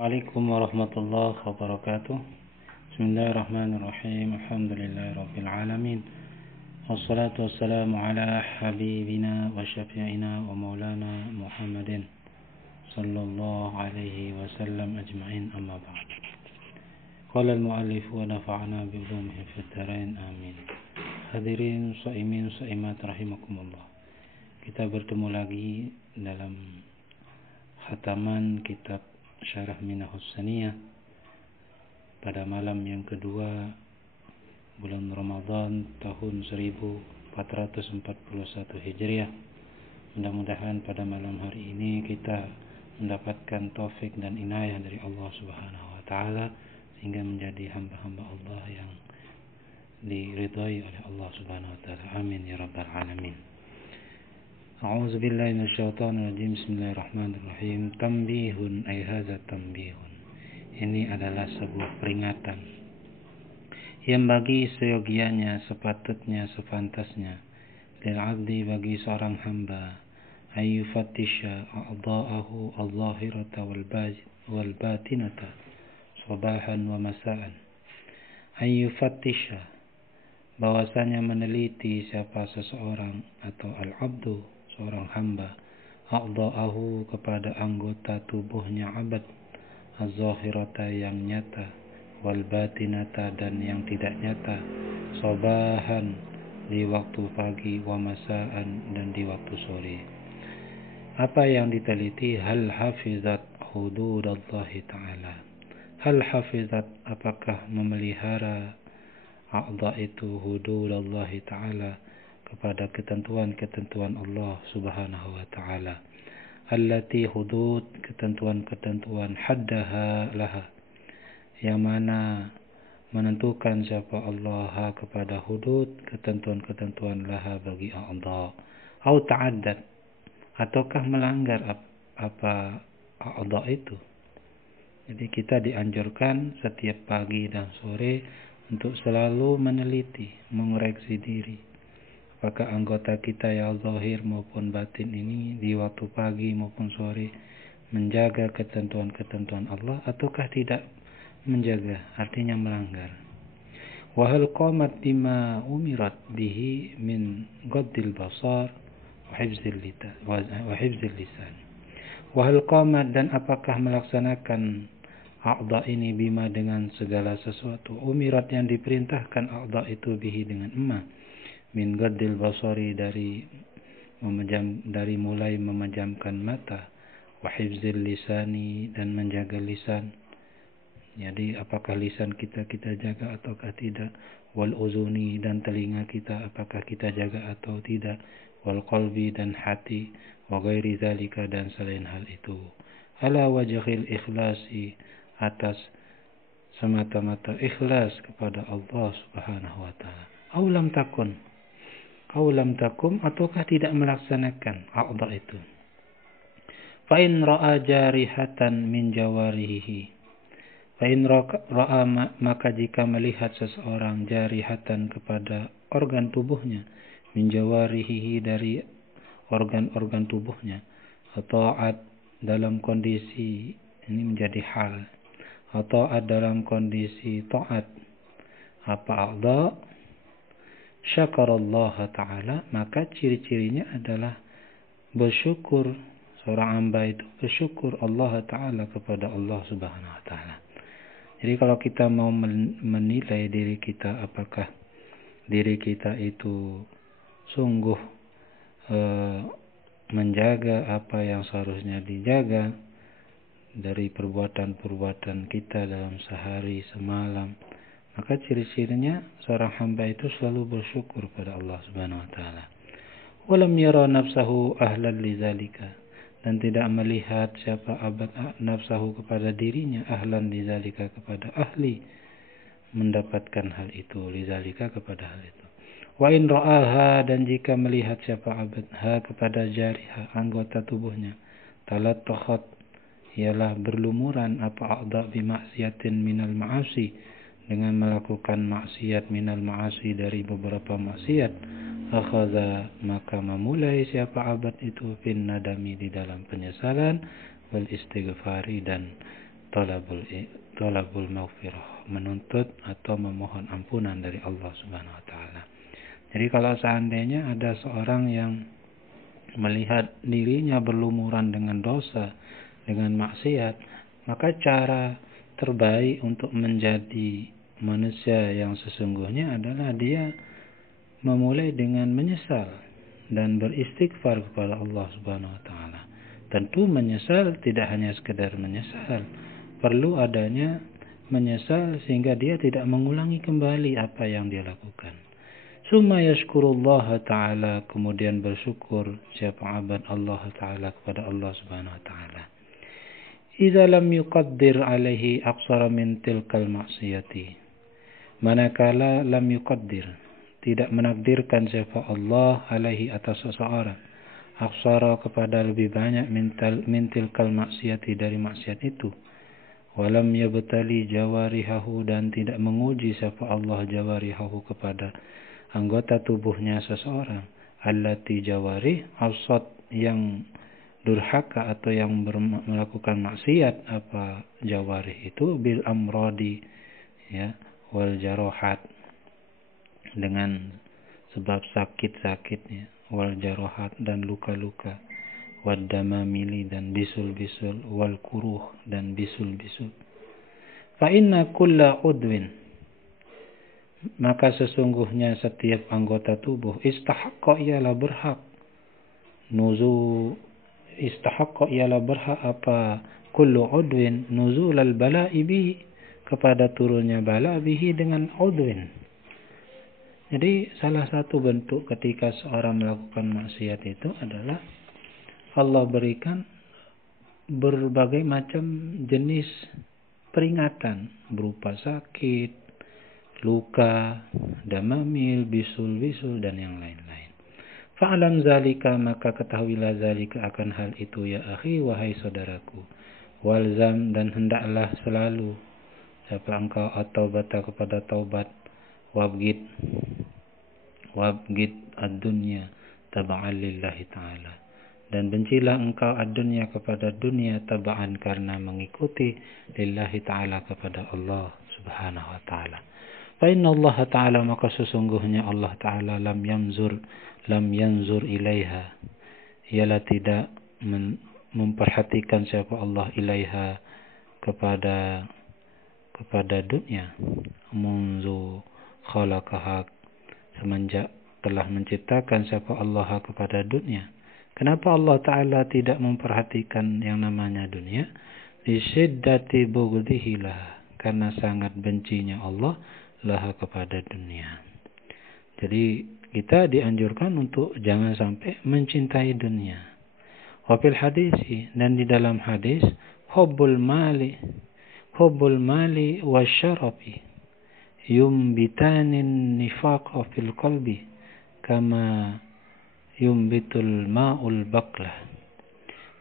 Waalaikumsalam warahmatullahi wabarakatuh. Bismillahirrahmanirrahim. Alhamdulillahirabbil alamin. Wassalatu wassalamu ala habibina wa syafi'ina wa maulana Muhammadin sallallahu alaihi wasallam ajma'in, amma ba'd. Qala al-muallif wa nafa'ana bi ulumihi fid dharain, amin. Hadirin shaimin shaimat rahimakumullah. Kita bertemu lagi dalam khataman kitab Syarah Minahus Saniyah pada malam yang kedua bulan Ramadan tahun 1441 Hijriah. Mudah-mudahan pada malam hari ini kita mendapatkan taufik dan inayah dari Allah Subhanahu wa taala sehingga menjadi hamba-hamba Allah yang diridhai oleh Allah Subhanahu wa taala. Amin ya rabbal alamin. A'udzu billahi minasyaitonir rajim. Bismillahirrahmanirrahim. Tanbihun ay hadza tanbihun. Ini adalah sebuah peringatan yang bagi seyogianya, sepatutnya, sepantasnya lil 'abdi, bagi seorang hamba, ay yufattisha a'dha'ahu al-zahirata wal batinata sabahan wa masa'an. Ay yufattisha, bahwasanya meneliti siapa seseorang atau al-'abdu, seorang hamba, a'dha'ahu, kepada anggota tubuhnya abad, az-zahirata, yang nyata, wal batinata, dan yang tidak nyata, sabahan, di waktu pagi, wa masaan, dan di waktu sore. Apa yang diteliti? Hal hafizat hududallahi ta'ala. Hal hafizat, apakah memelihara a'dha itu hududallahi ta'ala, kepada ketentuan-ketentuan Allah Subhanahu wa taala. Allati, hudud, ketentuan-ketentuan, haddaha laha, yang mana menentukan siapa Allah kepada hudud, ketentuan-ketentuan laha bagi a'dha. Au ta'addad, ataukah melanggar apa a'dha itu. Jadi kita dianjurkan setiap pagi dan sore untuk selalu meneliti, mengoreksi diri. Apakah anggota kita yang zahir maupun batin ini di waktu pagi maupun sore menjaga ketentuan-ketentuan Allah ataukah tidak menjaga, artinya melanggar. Wa hal qamat bima umirat bihi min ghaddil basar wa hifzil lisan. Wa hal qamat, dan apakah melaksanakan a'dha ini, bima, dengan segala sesuatu, umirat, yang diperintahkan a'dha itu, bihi, dengan min ghaddil basari, dari mulai memejamkan mata, wa hifzil lisani, dan menjaga lisan. Jadi apakah lisan kita jaga ataukah tidak, wal uzuni, dan telinga kita apakah kita jaga atau tidak, wal qalbi, dan hati, wa ghairi zalika, dan selain hal itu, ala wajhil ikhlasi, atas semata-mata ikhlas kepada Allah Subhanahu wa taala. Aulam takum, ataukah tidak melaksanakan a'dha itu. Fa in ra'a jarihatan min jawarihi, fa in ra'a, maka jika melihat seseorang, jarihatan, kepada organ tubuhnya, min jawarihi, dari organ-organ tubuhnya, atau dalam kondisi ini menjadi hal, atau dalam kondisi taat, apa a'dha, syakarallah ta'ala, maka ciri-cirinya adalah bersyukur. Seorang hamba itu bersyukur Allah ta'ala kepada Allah Subhanahu wa ta'ala. Jadi kalau kita mau menilai diri kita, apakah diri kita itu sungguh menjaga apa yang seharusnya dijaga dari perbuatan-perbuatan kita dalam sehari semalam, maka ciri-cirinya seorang hamba itu selalu bersyukur pada Allah Subhanahu wa taala. Walam yara nafsahu ahlan lidzalika, dan tidak melihat siapa abad nafsahu, kepada dirinya, ahlan lidzalika, kepada ahli mendapatkan hal itu, lidzalika, kepada hal itu. Wa in ra'aha, dan jika melihat siapa abad kepada jariha, anggota tubuhnya, talattakhat, ialah berlumuran, apa a'dha, bi maksiatin minal ma'asi, dengan melakukan maksiat, minal ma'asi, dari beberapa maksiat, akhadha, maka memulai siapa abad itu, fin nadami, di dalam penyesalan, wal istighfari, dan talabul maghfirah, menuntut atau memohon ampunan dari Allah Subhanahu wa taala. Jadi kalau seandainya ada seorang yang melihat dirinya berlumuran dengan dosa, dengan maksiat, maka cara terbaik untuk menjadi manusia yang sesungguhnya adalah dia memulai dengan menyesal dan beristighfar kepada Allah Subhanahu wa taala. Tentu menyesal tidak hanya sekedar menyesal, perlu adanya menyesal sehingga dia tidak mengulangi kembali apa yang dia lakukan. Summa yashkurullah ta'ala, kemudian bersyukur siapa abad Allah ta'ala kepada Allah Subhanahu wa ta'ala. Idza lam yuqaddir alaihi aqsara min tilkal ma'siyati, manakala lam yuqaddir, tidak menakdirkan siapa Allah alaihi atas seseorang, aqsara kepada lebih banyak min tilkal ma'siyati dari maksiat itu, walam yabtali jawarihahu, dan tidak menguji siapa Allah jawarihahu kepada anggota tubuhnya seseorang, allati jawari awsat, yang durhaka atau yang melakukan maksiat, apa jawari itu, bil amradi, ya, wal jarohat, dengan sebab sakit-sakitnya, wal jarohat, dan luka-luka, wad damamili, dan bisul-bisul, wal kuruh, dan bisul-bisul. Fa inna kulla udwin, maka sesungguhnya setiap anggota tubuh, istahaqqa, ialah berhak, istahaqqa, ialah berhak, apa, kullu udwin nuzul al-bala'i bihi, kepada turunnya bala, bihi, dengan udwin. Jadi salah satu bentuk ketika seorang melakukan maksiat itu adalah Allah berikan berbagai macam jenis peringatan berupa sakit, luka, damamil, bisul-bisul, dan yang lain-lain. Fa'alam zalika, maka ketahuilah zalika, akan hal itu, ya akhi, wahai saudaraku. Walzam, dan hendaklah selalu siapa engkau at-taubata, kepada taubat, wabgid ad-dunya taba'an lillahi ta'ala, dan bencilah engkau ad-dunya, kepada dunia, taba'an, karena mengikuti, lillahi ta'ala, kepada Allah Subhanahu wa ta'ala. Fa inna Allah ta'ala, maka sesungguhnya Allah ta'ala, lam yanzur ilaiha, ialah tidak memperhatikan siapa Allah ilaiha, kepada dunia, munzu khalaqaha, semenjak telah menciptakan siapa Allah kepada dunia. Kenapa Allah ta'ala tidak memperhatikan yang namanya dunia? Li syiddati bughdihi lah, karena sangat bencinya Allah laha, kepada dunia. Jadi kita dianjurkan untuk jangan sampai mencintai dunia. Wafil hadisi, dan di dalam hadis, hubbul mali wasyarafi yumbitanin nifaqa fil qalbi kama yumbitul ma'ul baqlah.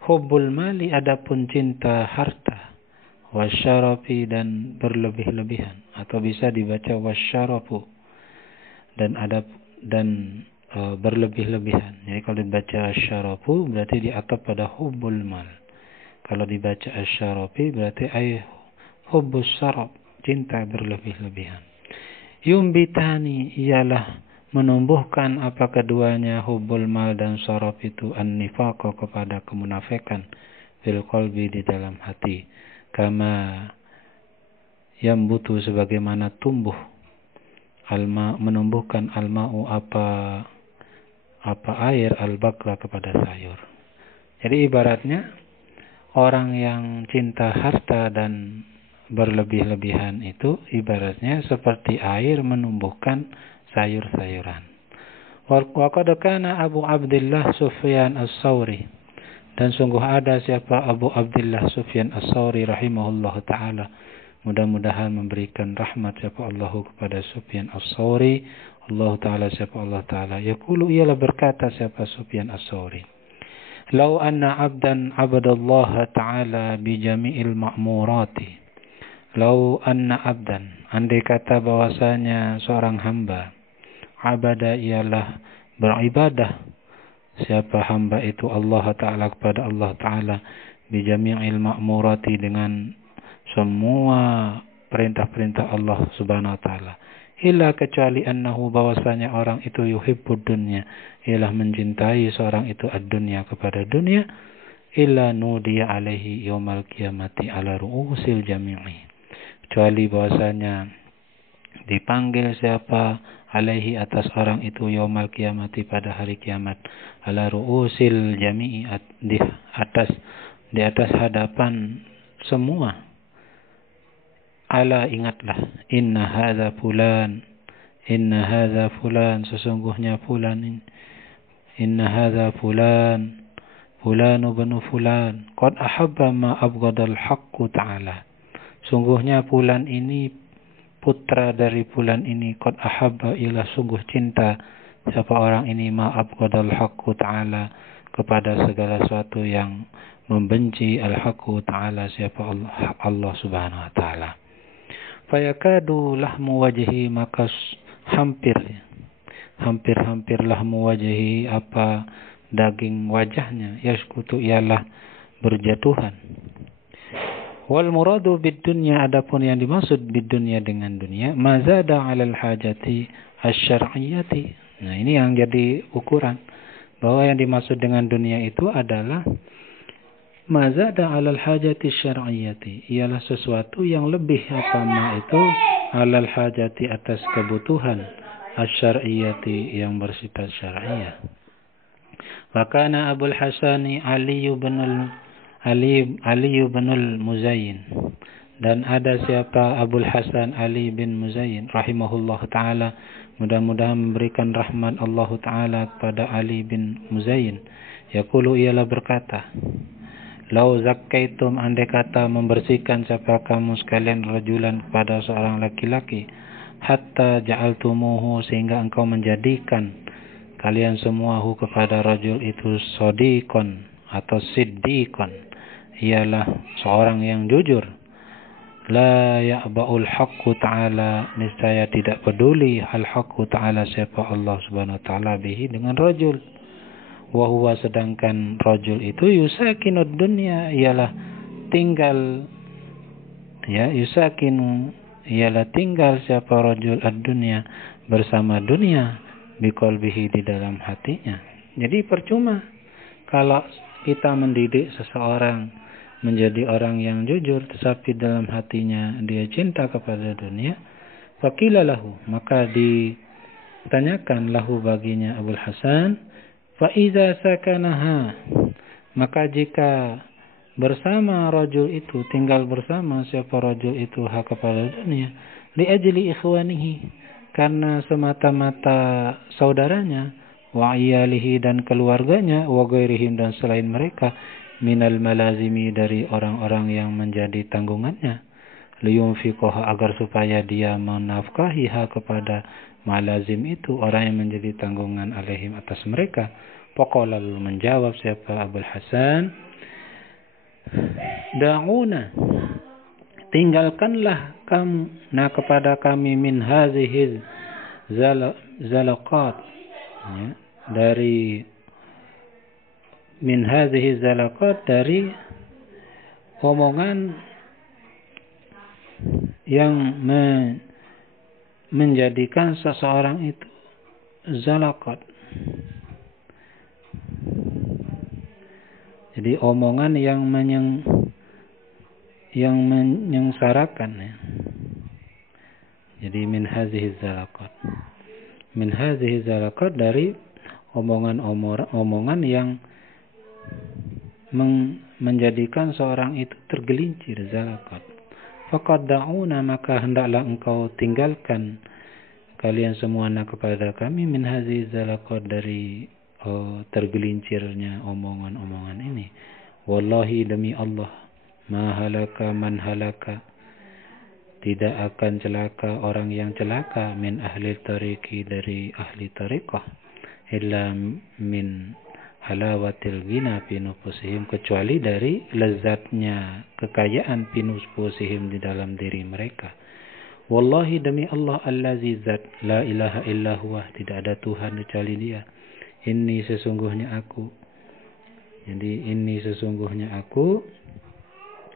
Hubbul mali, adapun cinta harta, wasyarafi, dan berlebih-lebihan, atau bisa dibaca wasyarafu, dan berlebih-lebihan. Jadi kalau dibaca wasyarafu berarti diatap pada hubbul mal. Kalau dibaca asyarafi berarti hubbus syaraf, cinta berlebih-lebihan. Yumbitani, ialah menumbuhkan, apa keduanya, hubbul mal dan syaraf itu, an-nifaqa, kepada kemunafikan, fil qalbi, di dalam hati, kama yambutu, sebagaimana tumbuh, menumbuhkan al-ma'u, apa air, al-baqla, kepada sayur. Jadi ibaratnya orang yang cinta harta dan berlebih-lebihan itu ibaratnya seperti air menumbuhkan sayur-sayuran. Wa qad kana Abu Abdullah Sufyan as-Sauri, dan sungguh ada siapa Abu Abdullah Sufyan as-Sauri rahimahullah ta'ala, mudah-mudahan memberikan rahmat siapa Allah kepada Sufyan as-Sauri, Allah ta'ala, siapa Allah ta'ala, yaqulu, ialah berkata siapa Sufyan as-Sauri, lau anna abdan abadallaha ta'ala bi jami'il ma'murati, lau anna abdan, andai kata bahwasanya seorang hamba, abada, ialah beribadah siapa hamba itu Allah Ta'ala, kepada Allah Ta'ala, bi jami'il ma'murati, dengan semua perintah-perintah Allah Subhanahu wa taala. Illa kecuali annahu bahwasanya orang itu yuhibbud dunya, ialah mencintai seorang itu ad-dunya kepada dunia, illa nudiya alaihi yaumal qiyamati ala ru'usil jami'i. Kecuali bahwasanya dipanggil siapa alaihi atas orang itu yaumal qiyamati pada hari kiamat, ala ru'usil jami'i di atas hadapan semua. Ala, ingatlah, inna hadza fulan, sesungguhnya fulan ini, inna hadza fulan bin fulan qad ahabba ma abghadal haqqu ta'ala. Sungguhnya fulan ini, putra dari fulan ini, qad ahabba, ialah sungguh cinta siapa orang ini, ma abghadal haqqu ta'ala, kepada segala sesuatu yang membenci al-haqqu ta'ala, siapa Allah Subhanahu wa taala. Fayakadu lahmu wajhi, maka hampir lahmu wajhi, apa daging wajahnya, yaskutu, ialah berjatuhan. Wal muradu bid dunya, adapun yang dimaksud bid dunya dengan dunia, mazada 'alal hajati asy-syar'iyyati. Nah, ini yang jadi ukuran bahwa yang dimaksud dengan dunia itu adalah mazada 'alal hajati syar'iyyati, ialah sesuatu yang lebih itu 'alal hajati, atas kebutuhan asy-syar'iyyati, yang bersifat syar'iyyah. Wa kana Abul Hasani Ali bin Muzayyin, dan ada siapa Abul Hasan Ali bin Muzayyin rahimahullah taala, mudah-mudahan memberikan rahmat Allah taala kepada Ali bin Muzayyin. Yaqulu, ialah berkata, lau zakkaitum, andai kata membersihkan siapa kamu sekalian, rajulan, kepada seorang laki-laki, hatta ja'altumuhu, sehingga engkau menjadikan kalian semua kepada rajul itu sodikon atau siddikon, ialah seorang yang jujur. La ya'ba'ul haqqu ta'ala, niscaya tidak peduli al-haqqu ta'ala, siapa Allah Subhanahu wa taala, bihi, dengan rajul. Wa huwa, sedangkan rajul itu yusakinud dunya, ialah tinggal, yusakinu, ialah tinggal siapa rajul ad-dunya, bersama dunia, biqalbihi, di dalam hatinya. Jadi percuma kalau kita mendidik seseorang menjadi orang yang jujur, tetapi dalam hatinya dia cinta kepada dunia. Faqila lahu, maka ditanyakan lahu, baginya Abul Hasan, fa iza sakanaha, maka jika bersama rajul itu, tinggal bersama siapa rajul itu kepada dunia, li ajli ikhwanihi, karena semata-mata saudaranya, wa iyalihi, dan keluarganya, wa ghairihim, dan selain mereka, minal malazimi, dari orang-orang yang menjadi tanggungannya, liyunfiqaha, agar supaya dia menafkahiha, kepada malazim itu, orang yang menjadi tanggungan, alaihim, atas mereka. Faqala, menjawab siapa Abul Hasan, da'una, tinggalkanlah kamu, kepada kami, min hazihi zalaqat, dari min hazihi zalaqat, dari omongan yang menjadikan seseorang itu zalaqat. Jadi omongan yang menyengsarakan, ya. Jadi min hazihi zalaqat, min hazihi zalaqat, dari omongan yang menjadikan seorang itu tergelincir, zalaqat. Faqad da'una, maka hendaklah engkau tinggalkan kalian semua kepada kami, min hazihi zalaqat, dari tergelincirnya omongan-omongan ini. Wallahi, demi Allah, ma halaka man halaka, tidak akan celaka orang yang celaka, min ahli tariqi, dari ahli tariqah, illa min halawatil ghina fi nufusihim, kecuali dari lezatnya kekayaan fi nufusihim, di dalam diri mereka. Wallahi, demi Allah, allazi zat, la ilaha illa huwa, tidak ada Tuhan kecuali Dia. Inni, sesungguhnya aku, jadi inni, sesungguhnya aku,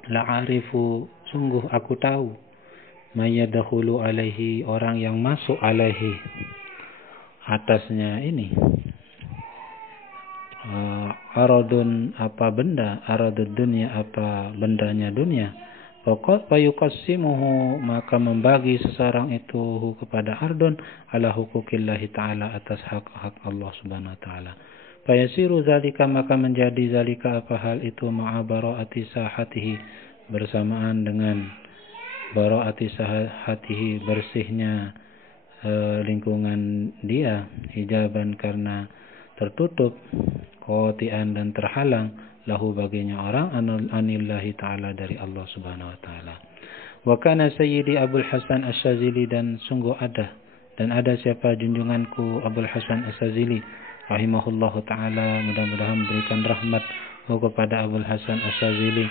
la'arifu sungguh aku tahu mayadkhulu alaihi, orang yang masuk alaihi atasnya ini aradun apa benda, aradud dunia apa bendanya dunia, fayuqassimuhu maka membagi seseorang itu kepada ardun ala huquqillahi ta'ala atas hak-hak Allah subhanahu wa ta'ala. Fayasiru zalika maka menjadi zalika apa hal itu ma'a bara'ati sahatihi bersamaan dengan bara'ati sahatihi bersihnya lingkungan dia, hijaban karena tertutup, qati'an dan terhalang, lahu baginya orang anillahi ta'ala dari Allah subhanahu wa ta'ala. Wa kana sayyidi Abul Hasan Asy-Syadzili, dan sungguh ada siapa junjunganku Abul Hasan Asy-Syadzili rahimahullahu ta'ala, mudah-mudahan berikan rahmat kepada Abul Hasan Asy-Syadzili.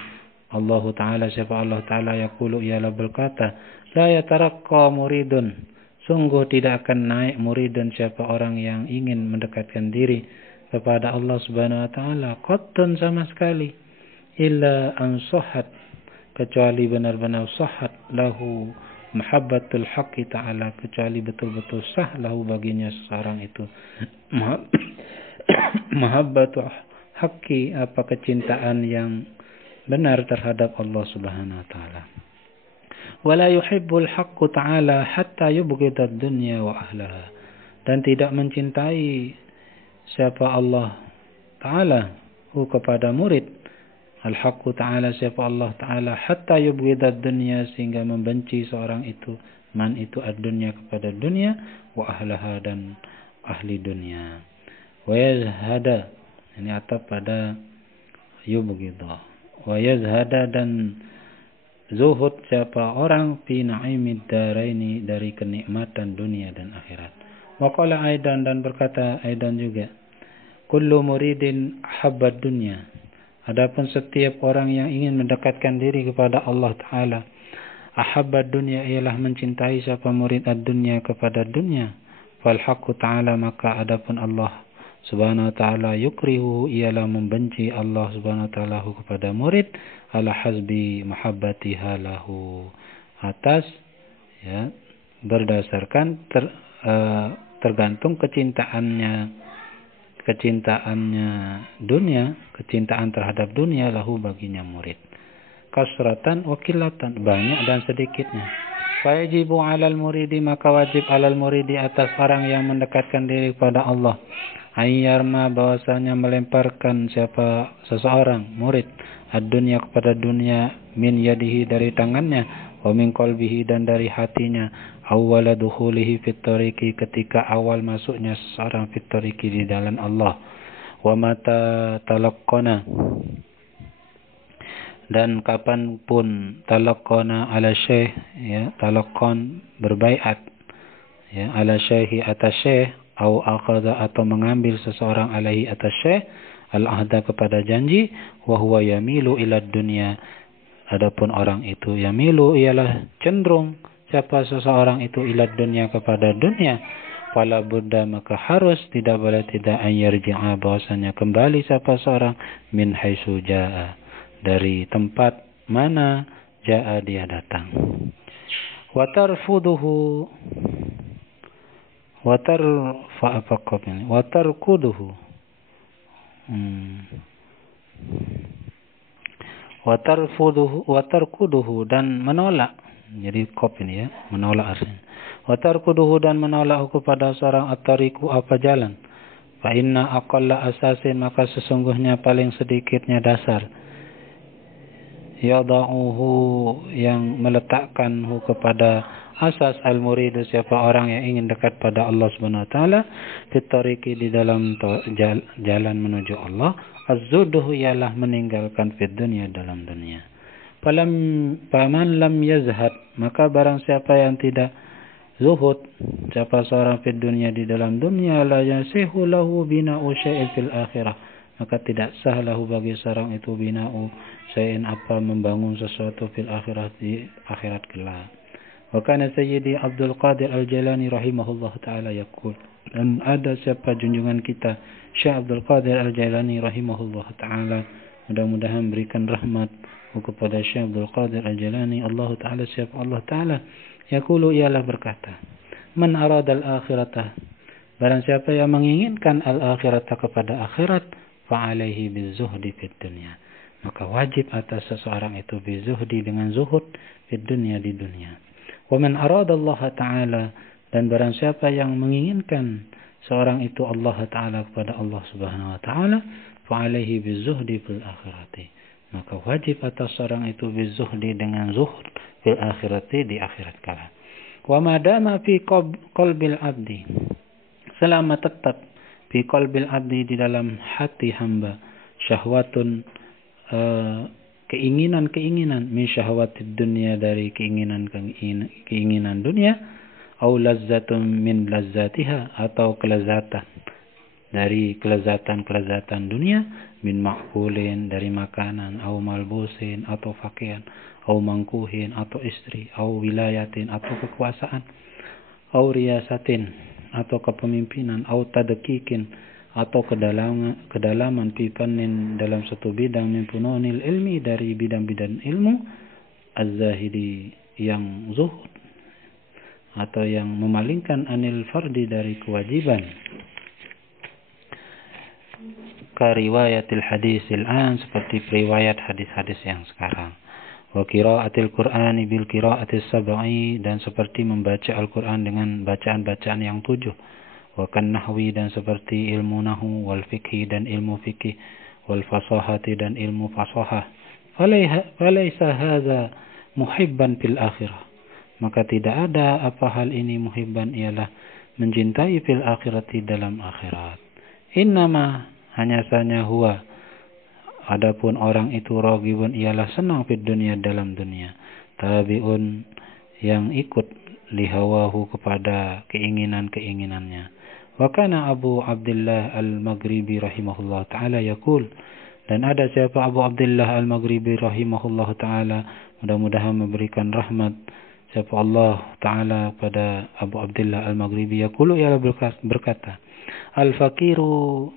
Allah ta'ala, siapa Allah ta'ala, yaqulu ialah berkata, la yatarakka muridun, sungguh tidak akan naik muridun, siapa orang yang ingin mendekatkan diri kepada Allah subhanahu wa ta'ala, qattun sama sekali, illa an sahhat, kecuali benar-benar sahhat lahu mahabbatul haqqi ta'ala, kecuali betul-betul sah lahu baginya seseorang itu mahabbatul haqqi apa kecintaan yang benar terhadap Allah subhanahu wa ta'ala. Wala yuhibbul haqqu ta'ala hatta yubghida ad-dunya wa ahlaha, dan tidak mencintai siapa Allah ta'ala kepada murid al-haqqu ta'ala, siapa Allah ta'ala, hatta yubghida ad-dunya, sehingga membenci seorang itu man itu ad-dunya kepada dunia, wa ahlaha dan ahli dunia. Wa yazhada, ini atap pada yubghida, wa yazhada dan zuhud siapa orang fi na'imid daraini, dari kenikmatan dunia dan akhirat. Wa qala aidan, dan berkata aidan juga, kullu muridin habbad dunya, adapun setiap orang yang ingin mendekatkan diri kepada Allah Ta'ala, ahabbad dunya ialah mencintai siapa murid ad-dunya kepada dunia, fal haqqu ta'ala maka adapun Allah subhanahu wa ta'ala yukrihu ialah membenci Allah subhanahu wa ta'ala kepada murid ala hasbi mahabbatiha lahu, atas ya berdasarkan tergantung kecintaannya dunia, kecintaan terhadap dunia lahu baginya murid, kasratan wa qillatan, banyak dan sedikitnya. Fayajibu 'alal muridi maka wajib 'alal muridi atas orang yang mendekatkan diri kepada Allah, ayyarma bahwasanya melemparkan siapa seseorang murid ad-dunya kepada dunia, min yadihi dari tangannya, wa min qalbihi dan dari hatinya, awwala dukhulihi fit tariqi ketika awal masuknya seseorang fit tariqi di jalan Allah, wa mata talaqqana dan kapanpun talaqqana ala syekh ya talaqqan berbaiat ya ala syekhi atas syekh, au akhadha atau mengambil seseorang alaihi atas syekh al-ahda kepada janji, wa huwa yamilu ila dunya, adapun orang itu yamilu ialah cenderung siapa seseorang itu ila dunya kepada dunia, fala buddha maka harus tidak boleh tidak an yarji'a bahwasanya kembali siapa seorang min haitsu jaa dari tempat mana jaa dia datang, wa tarfuduhu wa tarkuduhu wa tarkuduhu dan menolak, jadi kop ini ya, menolak artinya. Wa tarkuduhu dan menolak kepada seorang at-tariqu apa jalan, fa inna aqalla asasin maka sesungguhnya paling sedikitnya dasar, yada'uhu yang meletakkan kepada asas al-muridu siapa orang yang ingin dekat pada Allah Subhanahu wa taala, fit-tariqi di dalam jalan menuju Allah, az-zuhdu ialah meninggalkan fid dunya dalam dunia. Faman lam yazhad maka barang siapa yang tidak zuhud siapa seorang fid dunya di dalam dunia, la yasihu lahu bina'u syai'in fil akhirah maka tidak sah lahu bagi seorang itu bina'u syai'in apa membangun sesuatu fil akhirah di akhirat kelak. Wa kana sayyidi Abdul Qadir Al-Jailani rahimahullah ta'ala yaqul, dan ada siapa junjungan kita Syekh Abdul Qadir Al-Jailani rahimahullah ta'ala, mudah-mudahan berikan rahmat kepada Syekh Abdul Qadir Al-Jalani, Allah Ta'ala, siapa Allah Ta'ala, yaqulu, ialah berkata, man aradal akhirata, barang siapa yang menginginkan al-akhirata, kepada akhirat, fa'alaihi bizuhdi fid dunya, maka wajib atas seseorang itu bizuhdi, dengan zuhud, fid dunya, di dunia. Wa man aradallaha ta'ala, dan barang siapa yang menginginkan seorang itu Allah Ta'ala, kepada Allah Subhanahu wa Ta'ala, fa'alaihi bizuhdi fil akhirati, maka wajib atas seorang itu bizuhdi, dengan zuhud, fil akhirati, di akhirat kala. Wa madama fi qalbil abdi, selama tetap fi qalbil abdi, di dalam hati hamba, syahwatun, keinginan-keinginan, min syahwatid dunya, dari keinginan dunia, au lazzatun min lazzatiha, atau kelezatan dari kelezatan dunia, min ma'kulin, dari makanan, au malbusin, atau pakaian, au mangkuhin, atau istri, au wilayatin, atau kekuasaan, au riyasatin, atau kepemimpinan, au tadqiqin, atau kedalaman pipanin, dalam satu bidang, min fununil ilmi, dari bidang-bidang ilmu, az-zahidi, yang zuhud, atau yang memalingkan, anil fardi, dari kewajiban, ka riwayatil hadisil an, seperti riwayat hadis-hadis yang sekarang. Wa qiraatil qur'ani bil qiraatis sab'i, dan seperti membaca Al-Qur'an dengan bacaan-bacaan yang 7. Wa kan nahwi, dan seperti ilmu nahwu, wal fiqhi, dan ilmu fiqih, wal fasahati, dan ilmu fasahah. Falaysa hadza muhibban fil akhirah, maka tidak ada apa hal ini muhibban, ialah mencintai, fil akhirati, dalam akhirat. Innama, hanya saja, huwa, adapun orang itu, raghibun, ialah senang, fid dunya, dalam dunia, tabi'un, yang ikut, lihawahu, kepada keinginan-keinginannya. Wa kana Abu Abdullah Al-Maghribi rahimahullah ta'ala yaqul, dan ada siapa Abu Abdullah Al-Maghribi rahimahullah ta'ala, mudah-mudahan memberikan rahmat siapa Allah Ta'ala pada Abu Abdullah Al-Maghribi, yaqulu, ialah berkata, al-faqiru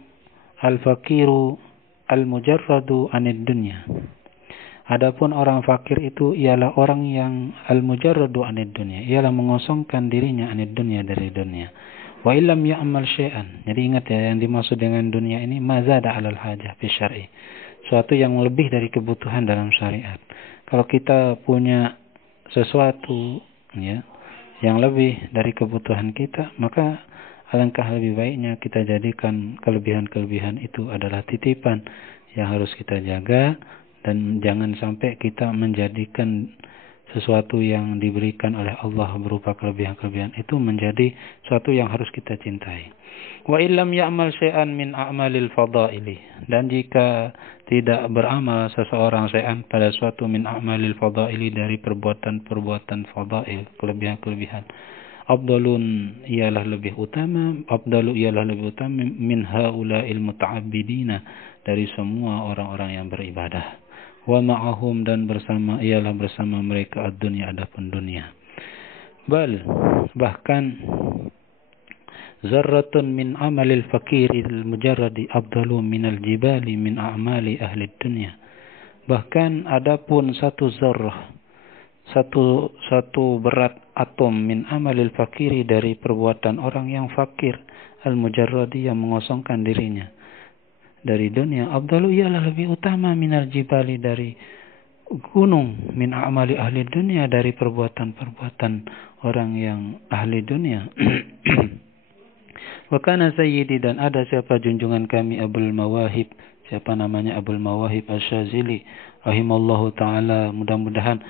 al-mujarradu anid dunya, adapun orang fakir itu ialah orang yang al-mujarradu anid dunya, ialah mengosongkan dirinya, anid dunya, dari dunia. Wa illam ya'mal syai'an, jadi ingat ya, yang dimaksud dengan dunia ini mazada 'alal hajah fi syar'i, suatu yang lebih dari kebutuhan dalam syariat. Kalau kita punya sesuatu, ya, yang lebih dari kebutuhan kita, maka alangkah lebih baiknya kita jadikan kelebihan-kelebihan itu adalah titipan yang harus kita jaga, dan jangan sampai kita menjadikan sesuatu yang diberikan oleh Allah berupa kelebihan-kelebihan itu menjadi sesuatu yang harus kita cintai. Wa illam ya'mal syai'an min a'malil fadaili, dan jika tidak beramal seseorang syai'an, pada suatu, min a'malil fadaili, dari perbuatan-perbuatan fadail, kelebihan-kelebihan, afdalun, ialah lebih utama, afdalu, ialah lebih utama, min haula'il muta'abbidina, dari semua orang-orang yang beribadah. Wa ma'ahum, dan bersama, ialah bersama mereka, ad-dunya, adapun dunia. Bahkan zarratun min amalil fakiril mujarradi afdalu minal jibali min a'mali ahli dunya. Bahkan adapun satu zarrah, satu berat atom, min amalil fakiri, dari perbuatan orang yang fakir, al-mujarradi, yang mengosongkan dirinya dari dunia, afdalu, ialah lebih utama, minal jibali, dari gunung, min a'mali ahli dunia, dari perbuatan-perbuatan orang yang ahli dunia. Wa kana sayyidi, dan ada siapa junjungan kami, Abul Mawahib, siapa namanya, Abul Mawahib Asy-Syazili rahimallahu ta'ala, mudah-mudahan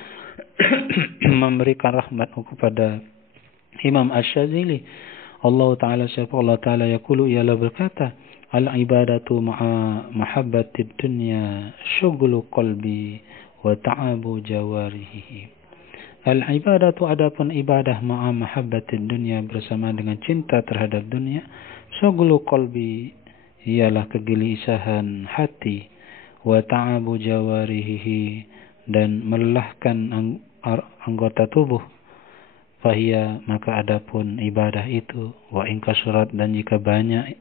memberikan rahmat kepada Imam Asy-Syazili. Allah Ta'ala, siapa Allah Ta'ala, yaqulu, ialah berkata, al-ibadatu ma'a mahabbatid dunya syughlu qalbi wa ta'abu jawarihi. Al-ibadatu, adapun ibadah, ma'a mahabbatid dunya, bersama dengan cinta terhadap dunia, syughlu qalbi, ialah kegelisahan hati, wa ta'abu jawarihi, dan melelahkan anggota tubuh, fahiya, maka adapun ibadah itu, wa in kasurat, dan jika banyak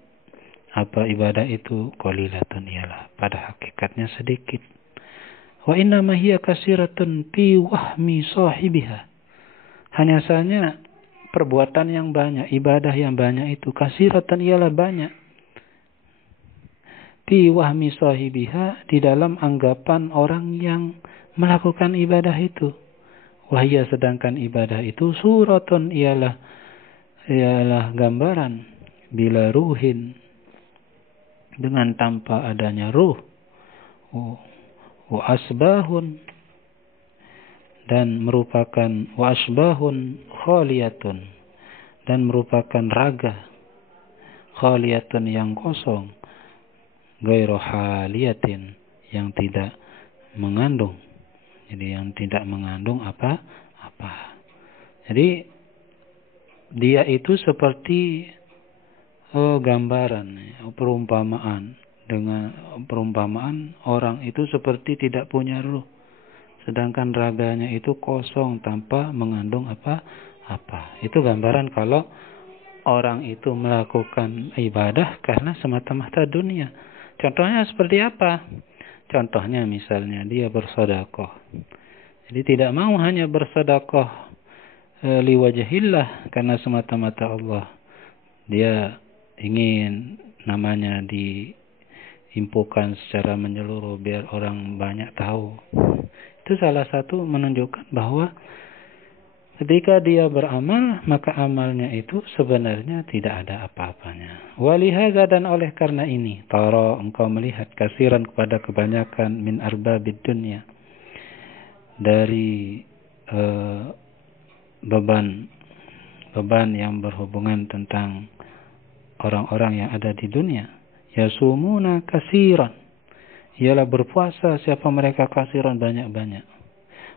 apa ibadah itu, qalilatun, ialah pada hakikatnya sedikit. Wa inna ma hiya kasiratun fi wahmi sahibiha. Hanya saja perbuatan yang banyak, ibadah yang banyak itu kasiratun ialah banyak. Fi wahmi sahibiha, di dalam anggapan orang yang melakukan ibadah itu. Wahia, sedangkan ibadah itu suratun ialah gambaran, bila ruhin, dengan tanpa adanya ruh. Wa asbahun, dan merupakan wa asbahun khaliyatun, dan merupakan raga khaliyatun yang kosong, ghairu haliyatin, yang tidak mengandung. Jadi yang tidak mengandung apa-apa. Jadi dia itu seperti gambaran, perumpamaan. Dengan perumpamaan orang itu seperti tidak punya ruh, sedangkan raganya itu kosong tanpa mengandung apa-apa. Itu gambaran kalau orang itu melakukan ibadah karena semata-mata dunia. Contohnya seperti apa? Contohnya misalnya dia bersedekah. Jadi tidak mau hanya bersedekah liwajhillah, karena semata-mata Allah. Dia ingin namanya diinfokan secara menyeluruh biar orang banyak tahu. Itu salah satu menunjukkan bahwa ketika dia beramal, maka amalnya itu sebenarnya tidak ada apa-apanya. Walihada, dan oleh karena ini, tara, engkau melihat kasiran, kepada kebanyakan, min arbabid dunya, dari beban yang berhubungan tentang orang-orang yang ada di dunia. Yasumuna kasiran, ialah berpuasa siapa mereka kasiran, banyak-banyak.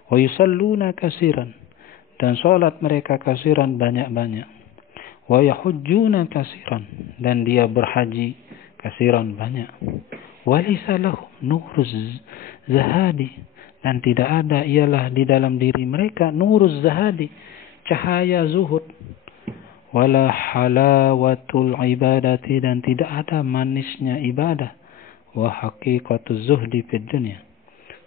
Wa yusalluna kasiran, dan salat mereka kasiran, banyak-banyak. Wa yahujjuna kasiran, dan dia berhaji kasiran, banyak. Wa laysa lahum nuruz zahadi, dan tidak ada ialah di dalam diri mereka nuruz zahadi, cahaya zuhud. Wala halawatul ibadati, dan tidak ada manisnya ibadah. Wa haqiqatuz zuhdi fid dunya,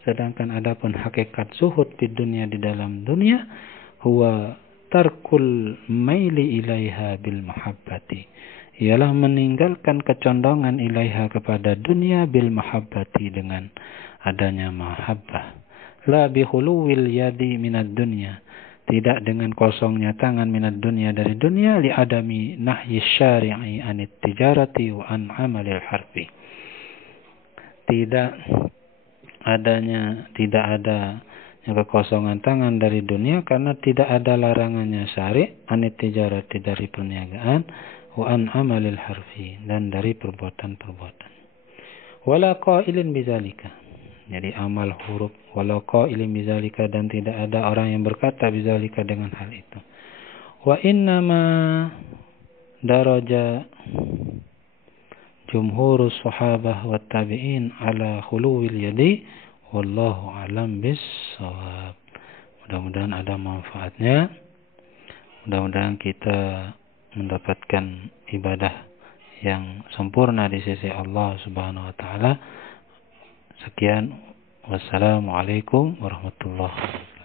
sedangkan adapun hakikat zuhud fid dunya, di dalam dunia, huwa tarkul maili ilaiha bil mahabbati, ialah meninggalkan kecondongan ilaiha, kepada dunia, bil mahabbati, dengan adanya mahabbah. La bi khuluwil yadi minad dunya, tidak dengan kosongnya tangan, minad dunya, dari dunia, li adami nahyi syari'i anit tijarati wa an amalil harfi, tidak ada kekosongan tangan dari dunia, karena tidak ada larangannya syari' anit tijarati, dari perniagaan, wa an amalil harfi, dan dari perbuatan-perbuatan. Wala qailin bizalika, jadi amal huruf, wala qailin bizalika, dan tidak ada orang yang berkata bizalika, dengan hal itu. Wa innama daraja jumhurus sahabah wa tabi'in ala khuluwil yadi, wallahu alam bissawab. Mudah-mudahan ada manfaatnya. Mudah-mudahan kita mendapatkan ibadah yang sempurna di sisi Allah Subhanahu wa taala. Sekian, wassalamualaikum warahmatullahi wabarakatuh.